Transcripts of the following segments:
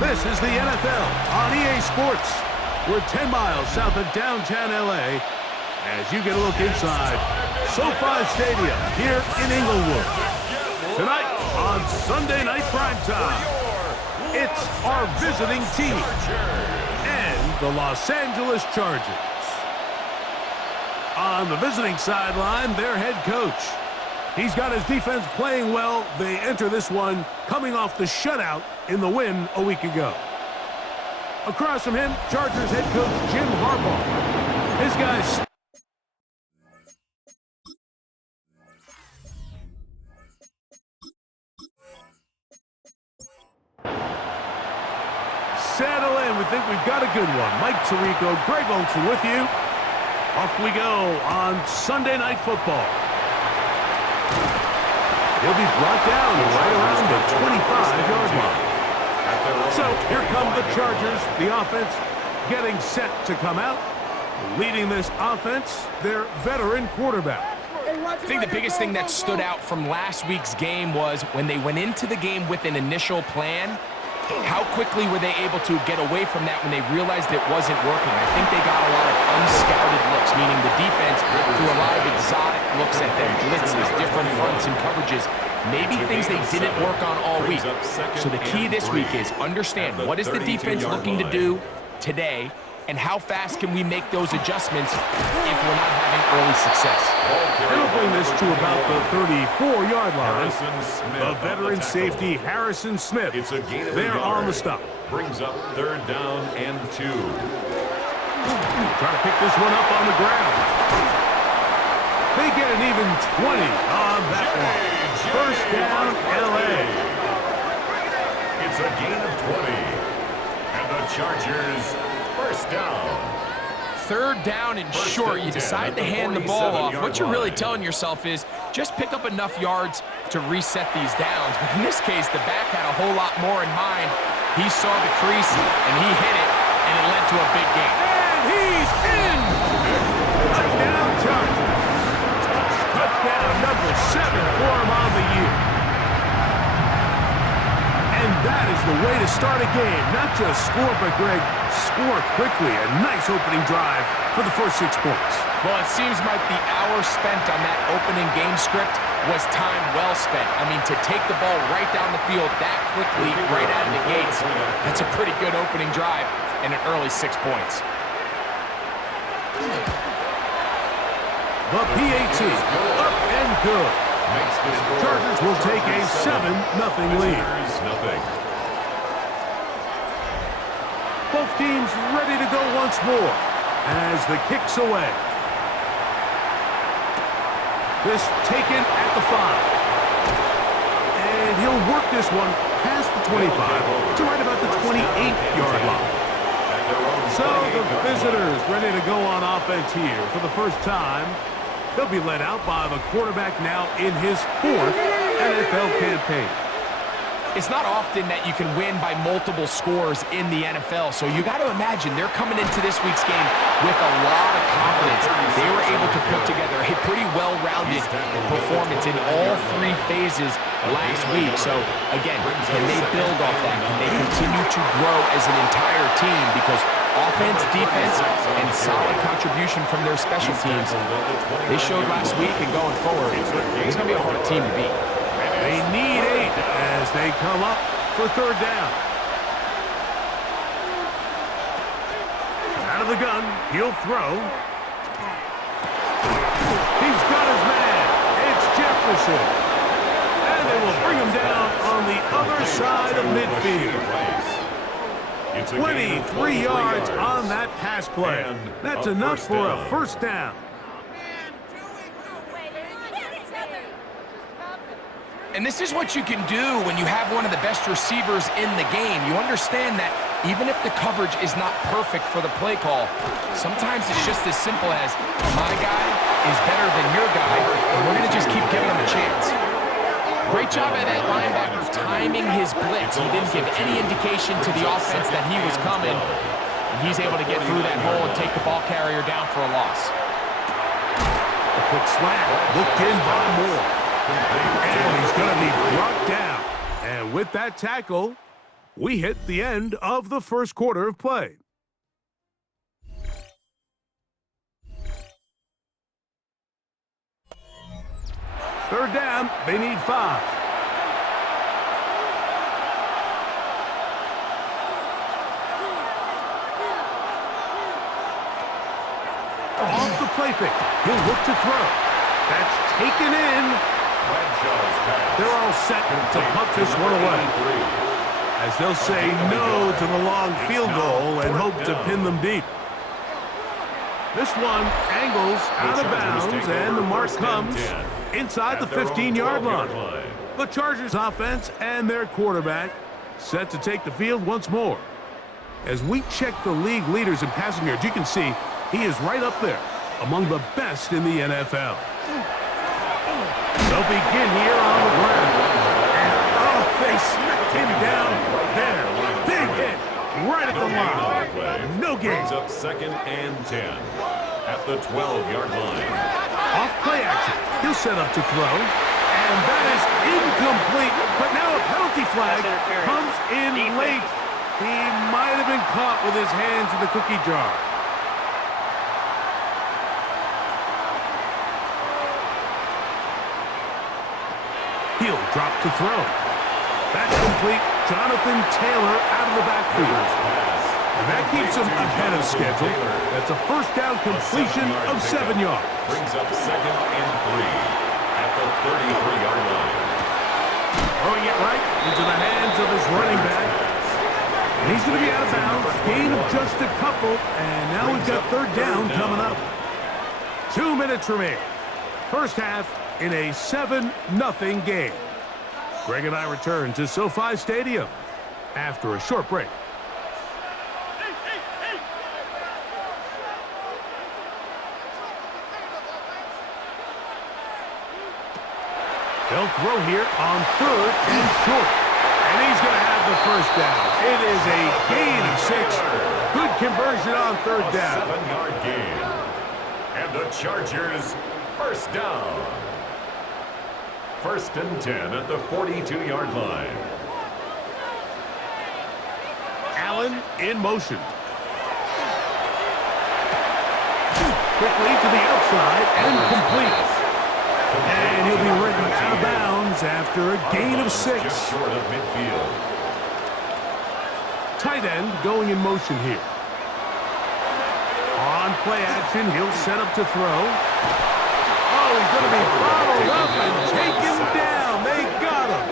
This is the NFL on EA Sports. We're 10 miles south of downtown LA as you get a look inside SoFi Stadium here in Inglewood. Tonight on Sunday Night Primetime, it's our visiting team and the Los Angeles Chargers. On the visiting sideline, their head coach. He's got his defense playing well. They enter this one coming off the shutout in the win a week ago. Across from him, Chargers head coach Jim Harbaugh. His guys... Settle in. We think we've got a good one. Mike Tirico, Greg Olsen with you. Off we go on Sunday Night Football. He'll be brought down right around the 25-yard line. So here come the Chargers, the offense getting set to come out. Leading this offense, their veteran quarterback. I think the biggest thing that stood out from last week's game was when they went into the game with an initial plan, how quickly were they able to get away from that when they realized it wasn't working? I think they got a lot of unscouted looks, meaning the defense threw a lot of exotic looks at them, blitzes, different fronts and coverages, maybe things they didn't work on all week. So the key this week is understand what is the defense looking to do today, and how fast can we make those adjustments if we're not having early success. They'll bring this to about the 34-yard line. The veteran safety, Harrison Smith, they're on the stop. Brings up 3rd down and 2. Trying to pick this one up on the ground. They get an even 20 on that one. First down, L.A. It's a gain of 20. And the Chargers, first down. 3rd down and short, you decide to hand the ball off. What you're really telling yourself is just pick up enough yards to reset these downs. But in this case, the back had a whole lot more in mind. He saw the crease, and he hit it, and it led to a big gain. And he's in! Touchdown, Chargers. Touchdown number 7 for him on the year. And that is the way to start a game. Not just score, but, Greg, score quickly. A nice opening drive for the first 6 points. Well, it seems like the hour spent on that opening game script was time well spent. I mean, to take the ball right down the field that quickly, right out of the gates, that's a pretty good opening drive and an early 6 points. The PAT, up and good. Chargers will take a 7-0 lead. Both teams ready to go once more as the kick's away. This taken at the 5. And he'll work this one past the 25 to right about the 28-yard line. So the visitors ready to go on offense here for the first time. They'll be led out by the quarterback now in his 4th NFL campaign. It's not often that you can win by multiple scores in the NFL, so you got to imagine they're coming into this week's game with a lot of confidence. They were able to put together a pretty well-rounded performance in all 3 phases last week. So, again, can they build off that? Can they continue to grow as an entire team? Because offense, defense, and solid contribution from their special teams, they showed last week, and going forward, it's going to be a hard team to beat. They need 8 as they come up for 3rd down. Out of the gun, he'll throw. He's got his man. It's Jefferson. And they will bring him down on the other side of midfield. 23 yards on that pass play. That's enough for a first down. And this is what you can do when you have one of the best receivers in the game. You understand that even if the coverage is not perfect for the play call, sometimes it's just as simple as my guy is better than your guy, and we're going to just keep giving him a chance. Great job by that linebacker timing his blitz. He didn't give any indication to the offense that he was coming, and he's able to get through that hole and take the ball carrier down for a loss. A quick slant, looked in by Moore. And he's going to be brought down. And with that tackle, We hit the end of the first quarter of play. Third down, they need 5. Off the play fake, he'll look to throw. That's taken in. They're all set to punt this one away, as they'll say no to the long field goal and hope to pin them deep. This one angles out of bounds, and the mark comes inside the 15-yard line. The Chargers offense and their quarterback set to take the field once more. As we check the league leaders in passing yards, you can see he is right up there among the best in the NFL. They'll begin here on the ground. And, oh, they smacked him down there. Big hit right at the line. No gain. Brings up 2nd and 10 at the 12-yard line. Off play action. He'll set up to throw. And that is incomplete. But now a penalty flag comes in late. He might have been caught with his hands in the cookie jar. He'll drop to throw. That's complete. Jonathan Taylor out of the backfield. And that keeps him ahead of schedule. That's a first down completion of 7 yards. Brings up 2nd and 3 at the 33-yard line. Throwing it right into the hands of his running back. And he's going to be out of bounds. Gain of just a couple. And now we've got third down coming up. 2 minutes remaining. First half in a 7-0 game. Greg and I return to SoFi Stadium after a short break. They'll throw here on 3rd and short. And he's going to have the first down. It is a gain of 6. Good conversion on 3rd down. 7-yard gain. And the Chargers first down. 1st and 10 at the 42-yard line. Allen in motion. Quickly to the outside and complete. And he'll be ridden out of bounds after a gain of 6. Just short of midfield. Tight end going in motion here. On play action, he'll set up to throw. Oh, he's going to be bottled up and taken down. They got him.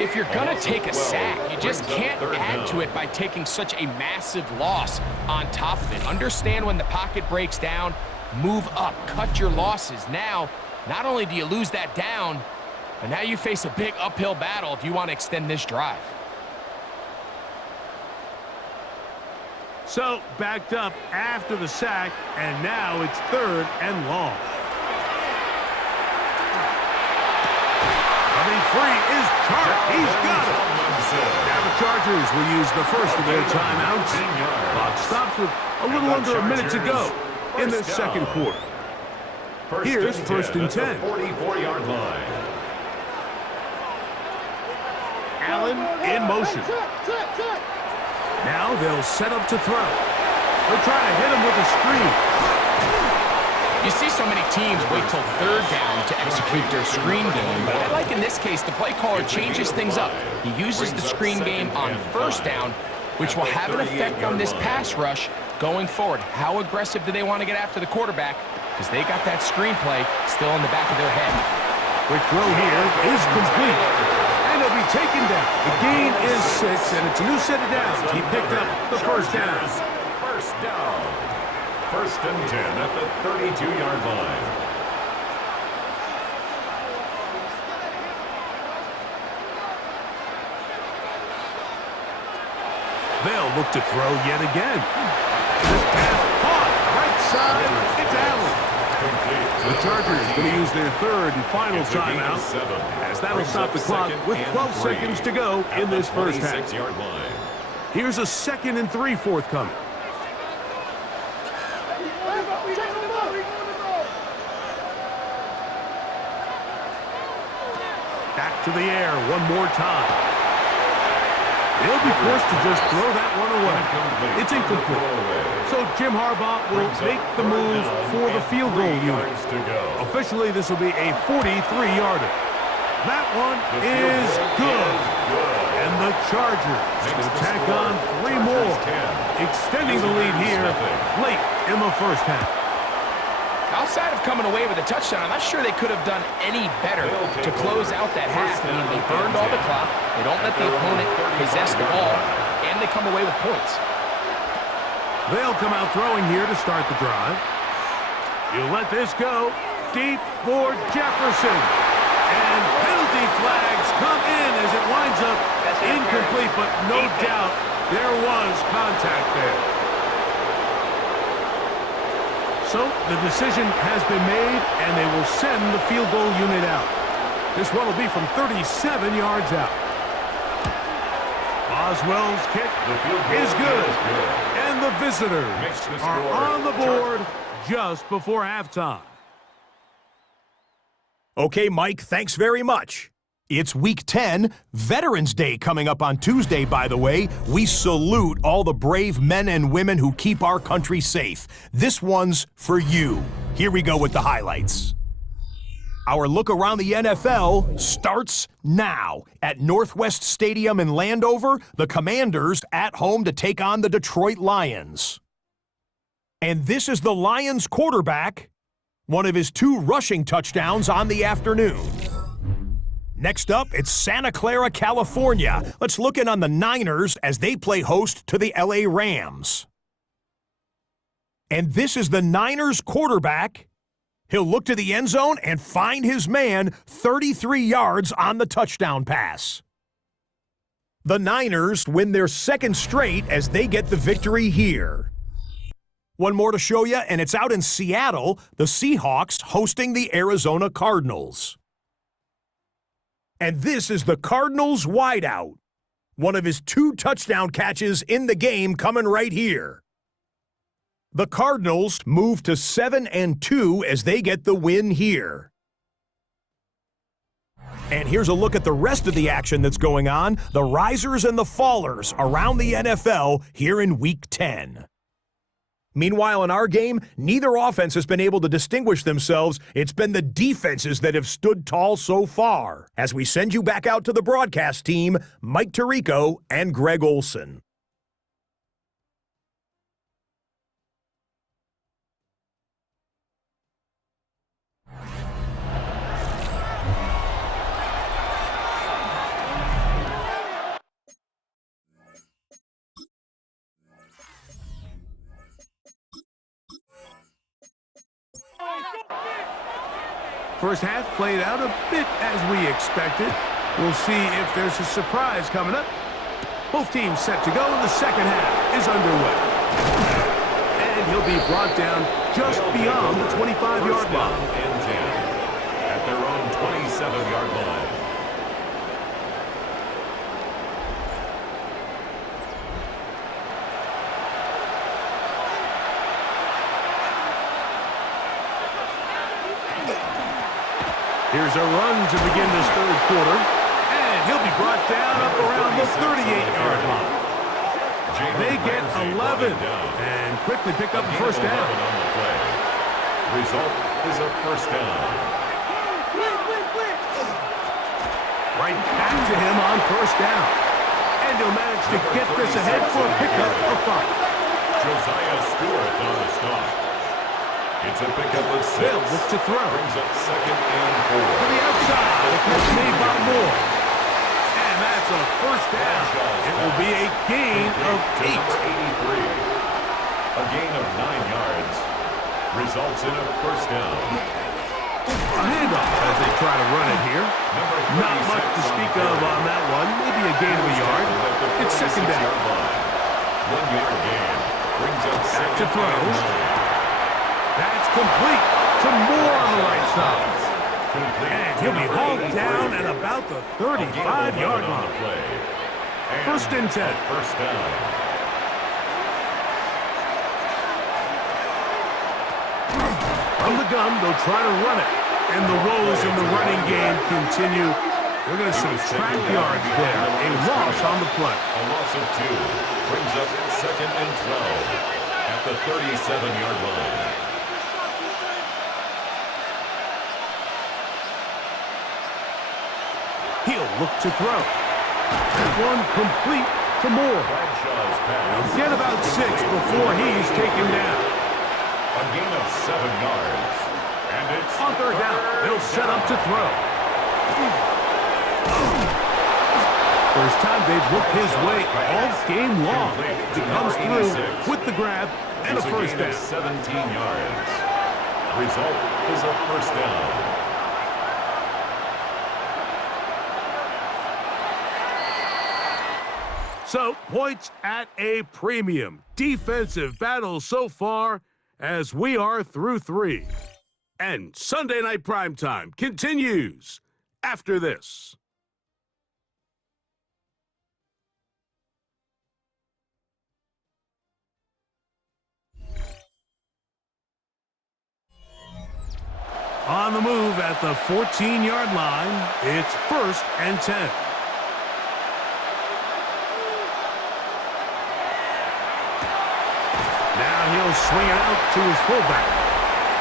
If you're going to take a sack, you just can't add to it by taking such a massive loss on top of it. Understand when the pocket breaks down, move up, cut your losses. Now, not only do you lose that down, but now you face a big uphill battle if you want to extend this drive. So, backed up after the sack, and now it's 3rd and long. Coming free is Chark. He's got it. Now the Chargers will use the first of their timeouts. Clock stops with a little under a minute to go in the second quarter. Here's 1st and 10. 44-yard line. Allen in motion. Now they'll set up to throw. They'll try to hit him with a screen. You see so many teams wait till 3rd down to execute their screen game, but I like in this case the play caller changes things up. He uses the screen game on 1st down, which will have an effect on this pass rush going forward. How aggressive do they want to get after the quarterback? Because they got that screenplay still in the back of their head. Quick throw here is complete. And it'll be taken down. The gain is 6, and it's a new set of downs. He picked up the first down. First down. 1st and 10 at the 32-yard line. They'll look to throw yet again. This pass caught. Right side, it's Allen. The Chargers going to use their 3rd and final timeout, as that'll stop the clock with 12 seconds to go in this first half. Here's a 2nd and 3 forthcoming. Back to the air one more time. They'll be forced to just throw that one away. It's incomplete. So Jim Harbaugh will make the move for the field goal unit. Officially, this will be a 43-yarder. That one is good. And the Chargers will tack on 3 more, extending the lead here late in the first half. Outside of coming away with a touchdown, I'm not sure they could have done any better to close out that half. I mean, they burned all the clock, they don't let the opponent possess the ball, and they come away with points. They'll come out throwing here to start the drive. He'll let this go deep for Jefferson. And penalty flags come in as it winds up incomplete, but no doubt there was contact there. So the decision has been made, and they will send the field goal unit out. This one will be from 37 yards out. Boswell's kick is good, and the visitors are on the board just before halftime. Okay, Mike, thanks very much. It's Week 10, Veterans Day coming up on Tuesday, by the way. We salute all the brave men and women who keep our country safe. This one's for you. Here we go with the highlights. Our look around the NFL starts now. At Northwest Stadium in Landover, the Commanders at home to take on the Detroit Lions. And this is the Lions quarterback, one of his 2 rushing touchdowns on the afternoon. Next up, it's Santa Clara, California. Let's look in on the Niners as they play host to the LA Rams. And this is the Niners quarterback. He'll look to the end zone and find his man 33 yards on the touchdown pass. The Niners win their 2nd straight as they get the victory here. One more to show you, and it's out in Seattle, the Seahawks hosting the Arizona Cardinals. And this is the Cardinals wideout. One of his 2 touchdown catches in the game coming right here. The Cardinals move to 7-2 as they get the win here. And here's a look at the rest of the action that's going on, the risers and the fallers around the NFL here in Week 10. Meanwhile, in our game, neither offense has been able to distinguish themselves. It's been the defenses that have stood tall so far. As we send you back out to the broadcast team, Mike Tirico and Greg Olson. First half played out a bit as we expected. We'll see if there's a surprise coming up. Both teams set to go, and the second half is underway. And he'll be brought down just beyond the 25-yard line. And 10 at their own 27-yard line. Here's a run to begin this 3rd quarter, and he'll be brought down up around the 38-yard line. They get 11 and quickly pick up the first down. Result is a first down. Right back to him on first down. And he'll manage to get this ahead for a pickup of 5. Josiah Stewart on the stop. It's a pickup of 6. They'll look to throw. Brings up 2nd and 4. To the outside. The catch made by Moore. And that's a first down. It will be a gain of 8. 83. A gain of 9 yards. Results in a first down. A handoff as they try to run it here. Not much to speak of on that one. Maybe a gain of a yard. It's second down. 1 yard gain. Brings up Back to 2nd throw. and 9. That's complete. Some more on the right side. And he'll be hauled down at about the 35-yard line. 1st and 10. First down. From the gun, they'll try to run it. And the woes in the running game continue. They're going to subtract yards there. A loss on the play. A loss of 2 brings up 2nd and 12 at the 37-yard line. He'll look to throw. That one complete to Moore. He'll get about 6 before he's taken down. A gain of 7 yards. And it's on 3rd down. They'll set up to throw. First time they've looked his way all game long. He comes through with the grab and a first down. 17 yards. Result is a first down. So, points at a premium. Defensive battle so far as we are through 3. And Sunday Night Primetime continues after this. On the move at the 14-yard line, it's 1st and 10. He'll swing it out to his fullback.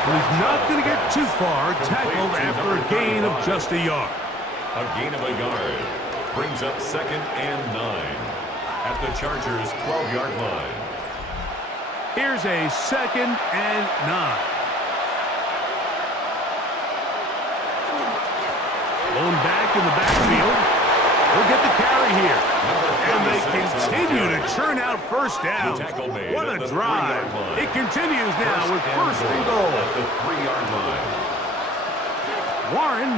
But he's not going to get too far, tackled after a gain of just a yard. A gain of a yard brings up 2nd and 9 at the Chargers' 12-yard line. Here's a 2nd and 9. Blown back in the backfield. He'll get the carry here. And they continue to churn out first down. What a drive. It continues now with 1st and goal. At the 3-yard line. Warren.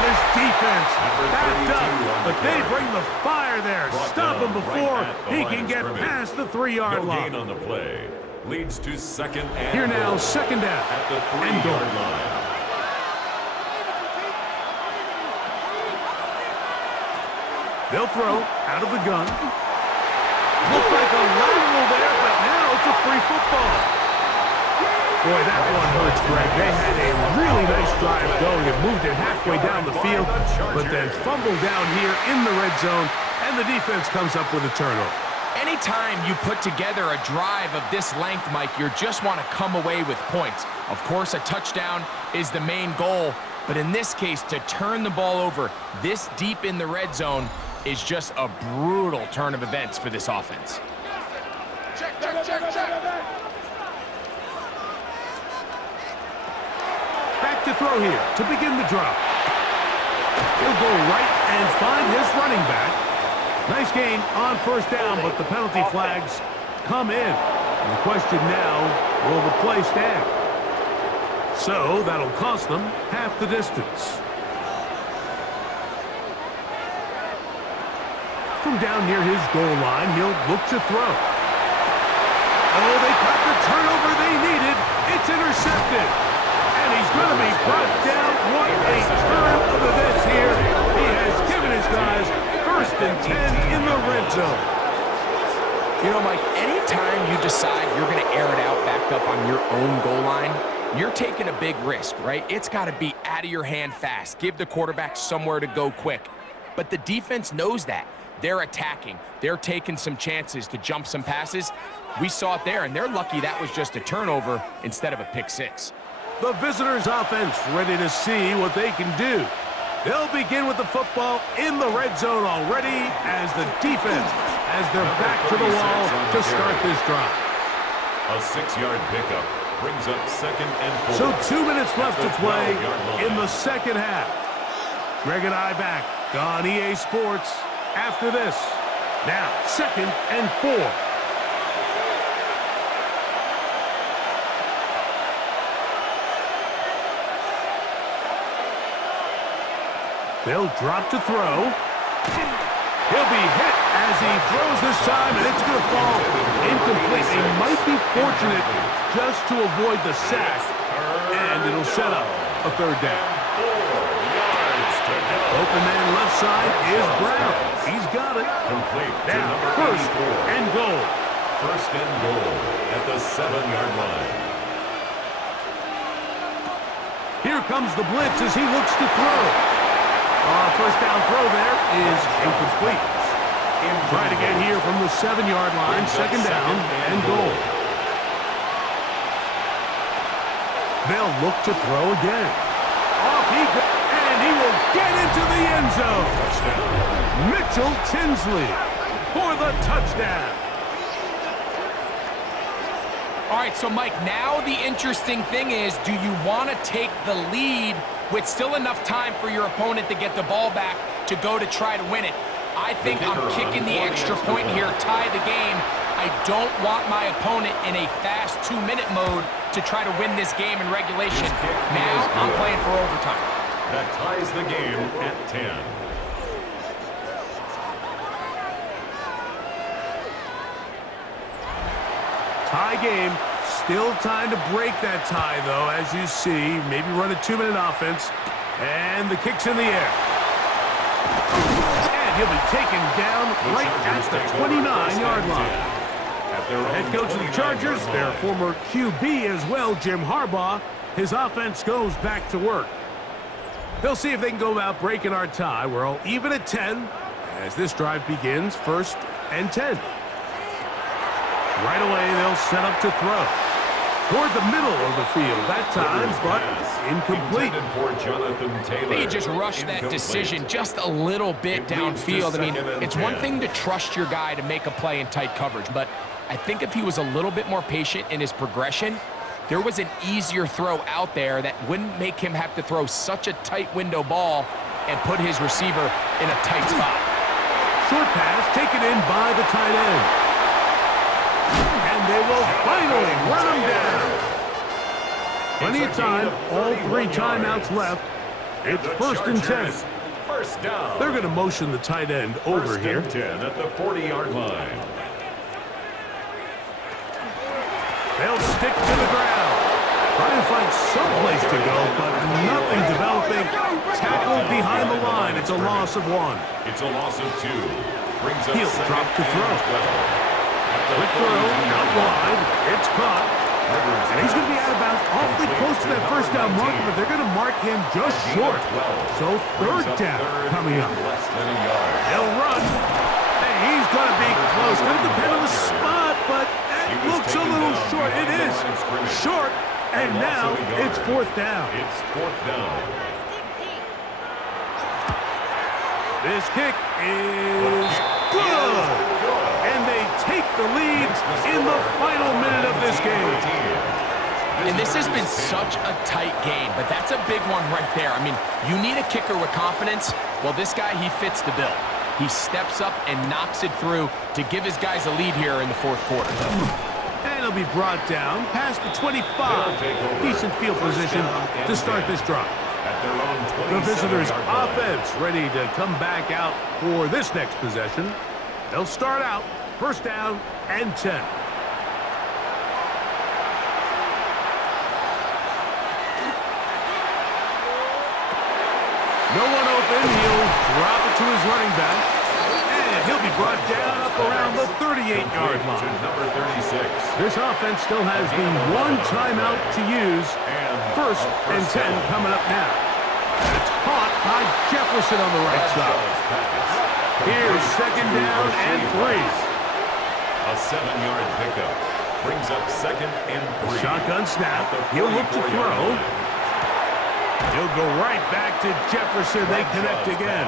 This defense backed up, but they bring the fire there. Stop him before he can get past the 3-yard line. Gain on the play leads to 2nd and here now, 2nd down at the 3-yard line. They'll throw out of the gun. Looked like a lateral there, but now it's a free football. Boy, that one hurts, Greg. They had a really nice drive going and moved it halfway down the field, but then fumbled down here in the red zone, and the defense comes up with a turnover. Anytime you put together a drive of this length, Mike, you just want to come away with points. Of course, a touchdown is the main goal, but in this case, to turn the ball over this deep in the red zone is just a brutal turn of events for this offense. Check. Back to throw here to begin the drop. He'll go right and find his running back. Nice gain on 1st down, but the penalty flags come in. And the question now, will the play stand? So that'll cost them half the distance. From down near his goal line, he'll look to throw. Oh, they got the turnover they needed. It's intercepted. And he's going to be brought down. What a turn of events here. He has given his guys 1st and 10 in the red zone. You know, Mike, anytime you decide you're going to air it out back up on your own goal line, you're taking a big risk, right? It's got to be out of your hand fast. Give the quarterback somewhere to go quick. But the defense knows that. They're attacking. They're taking some chances to jump some passes. We saw it there, and they're lucky that was just a turnover instead of a pick 6. The visitors' offense ready to see what they can do. They'll begin with the football in the red zone already as the defense has their back to the wall to start this drive. A 6-yard pickup brings up 2nd and 4. So 2 minutes left to play in the 2nd half. Greg and I back on EA Sports after this. Now, 2nd and 4. They'll drop to throw. He'll be hit as he throws this time, and it's going to fall incomplete. They might be fortunate just to avoid the sack, and it'll set up a 3rd down. Open man left side is Brown. He's got it. Complete. Now, 1st and goal. 1st and goal at the 7-yard line. Here comes the blitz as he looks to throw. First down throw there is incomplete. Try to get here from the 7-yard line, second down and goal. They'll look to throw again. Off he goes, and he will get into the end zone. Mitchell Tinsley for the touchdown. All right, so Mike, now the interesting thing is, do you want to take the lead with still enough time for your opponent to get the ball back to go to try to win it? I think I'm kicking the extra point here, tie the game. I don't want my opponent in a fast 2-minute mode to try to win this game in regulation. Now I'm playing for overtime. That ties the game at 10. Tie game. Still time to break that tie, though, as you see. Maybe run a 2-minute offense. And the kick's in the air. And he'll be taken down right at the 29-yard line. Head coach of the Chargers, their former QB as well, Jim Harbaugh, his offense goes back to work. They'll see if they can go about breaking our tie. We're all even at 10 as this drive begins, 1st and 10. Right away, they'll set up to throw. Toward the middle of the field that time, but incomplete. They just rushed that decision just a little bit downfield. I mean, it's one thing to trust your guy to make a play in tight coverage, but I think if he was a little bit more patient in his progression, there was an easier throw out there that wouldn't make him have to throw such a tight window ball and put his receiver in a tight spot. Short pass taken in by the tight end. And they will finally run him down. Plenty of time, all 3 timeouts left. It's 1st and 10. First down. They're going to motion the tight end over here. 10 at the 40-yard line. They'll stick to the ground. Trying to find some place to go, but nothing developing. Tackled behind the line. It's a loss of 1. It's a loss of 2. Brings up He'll drop to throw. 12. Quick throw, out wide. It's caught. And he's going to be out of bounds awfully close to that first down marker, but they're going to mark him just short. So 3rd down coming up. They'll run. Hey, he's going to be close. Going to depend on the spot, but that looks a little short. It is short, and now it's 4th down. It's 4th down. This kick is good. And they take the lead in the final minute of this game. And this has been such a tight game, but that's a big one right there. I mean, you need a kicker with confidence. Well, this guy, he fits the bill. He steps up and knocks it through to give his guys a lead here in the 4th quarter. And he'll be brought down past the 25. Decent field position to start this drive. The visitors' offense ready to come back out for this next possession. They'll start out 1st down and 10. No one open. He'll drop it to his running back. And he'll be brought down up around the 38-yard line. Number 36. This offense still has the 1 timeout to use. 1st and 10 coming up now. It's caught by Jefferson on the right side. Here's 2nd down and 3. A 7-yard pickup. Brings up 2nd and 3. Shotgun snap. He'll look to throw. He'll go right back to Jefferson. They connect again.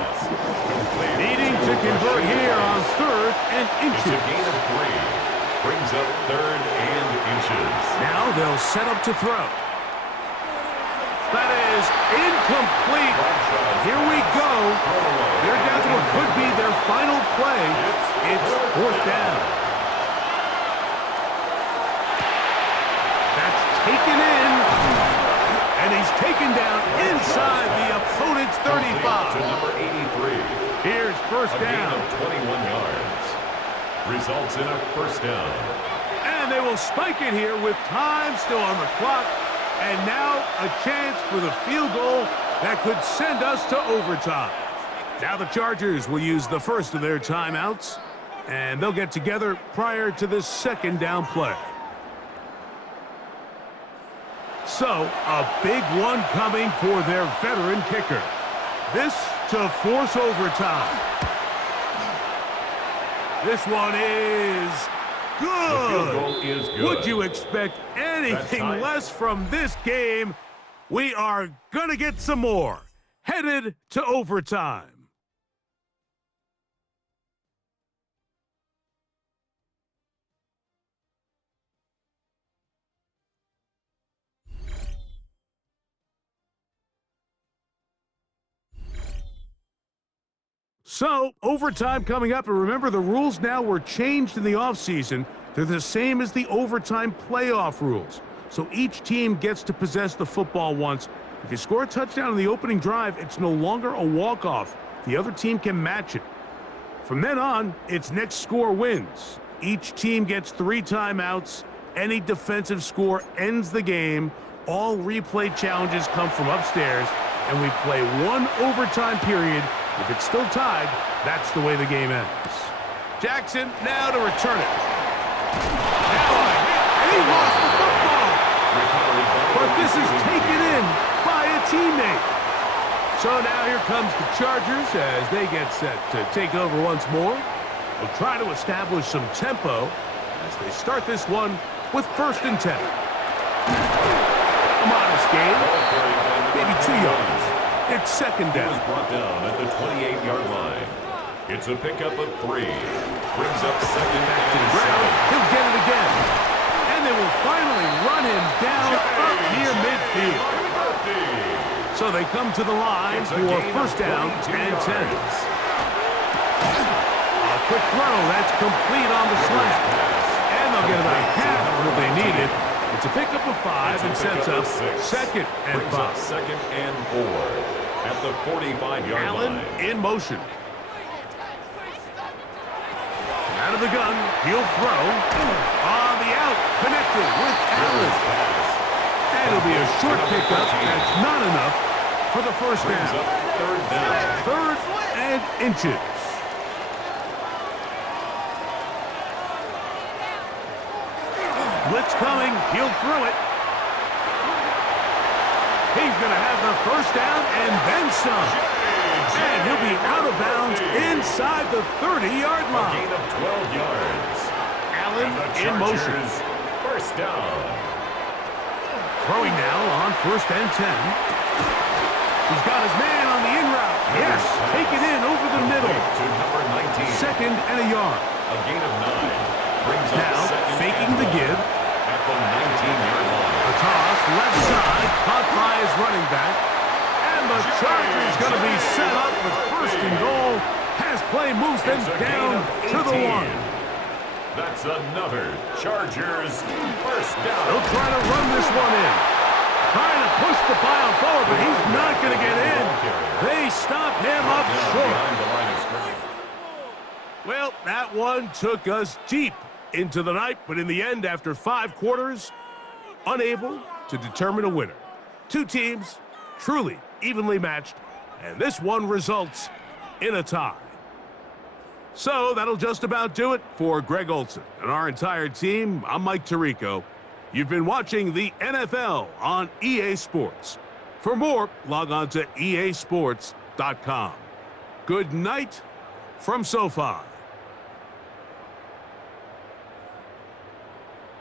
Needing to convert here on 3rd and inches. It's a gain of 3. Brings up 3rd and inches. Now they'll set up to throw. That is incomplete. Here we go. They're down to what could be their final play. It's 4th down. That's taken in. And he's taken down inside the opponent's 35. To number 83. Here's 1st down. A gain of 21 yards. Results in a 1st down. And they will spike it here with time still on the clock. And now a chance for the field goal that could send us to overtime. Now the Chargers will use the first of their timeouts, and they'll get together prior to this 2nd down play. So, a big one coming for their veteran kicker. This to force overtime. This one is good. The field goal is good. Would you expect anything less from this game? We are going to get some more. Headed to overtime. So, overtime coming up, and remember the rules now were changed in the offseason. They're the same as the overtime playoff rules. So each team gets to possess the football once. If you score a touchdown in the opening drive, it's no longer a walk-off. The other team can match it. From then on, it's next score wins. Each team gets 3 timeouts. Any defensive score ends the game. All replay challenges come from upstairs, and we play 1 overtime period. If it's still tied, that's the way the game ends. Jackson now to return it. Now a hit, and he lost the football. But this is taken in by a teammate. So now here comes the Chargers as they get set to take over once more. They'll try to establish some tempo as they start this one with 1st and 10. A modest gain, maybe 2 yards. It's 2nd down. He was brought down at the 28-yard line. It's a pickup of 3. Brings up 2nd Back to the and ground. 7. He'll get it again. And they will finally run him down up near midfield. So they come to the line for 1st down and 10. A quick throw. That's complete on the slant. And they'll get about half of what they needed. It's a pickup of 5 and sets up 2nd and 5. 2nd and 4 at the 45-yard Allen line. in motion. Out of the gun, he'll throw. On the out, connected with Allen. And it'll be a short pickup. That's not enough for the 1st Brings down. up 3rd down. 3rd and inches. Blitz coming. He'll throw it. He's going to have the 1st down and then some. And he'll be out of bounds inside the 30-yard A line. gain of 12 yards. Allen And the in motion. Chargers, 1st down. Throwing now on 1st and 10. He's got his man on the in route. Yes, take it in over the middle. To number 19. 2nd and a yard. A gain of 9. Brings up Now, 2nd faking and the 1 give. at the 19-yard line. A toss, left side, caught by his running back. And the Chargers going to be set up with 1st and goal. Has play moves them It's a down gain to of the 18. 1. That's another Chargers 1st down. They'll try to run this one in. Trying to push the pile forward, but he's not going to get in. They stop him up short. Behind the line of scrimmage. Well, that one took us deep into the night, but in the end, after 5 quarters, unable to determine a winner. 2 teams truly evenly matched, and this one results in a tie. So that'll just about do it for Greg Olson and our entire team. I'm Mike Tirico. You've been watching the NFL on EA Sports. For more, log on to easports.com. Good night from SoFi.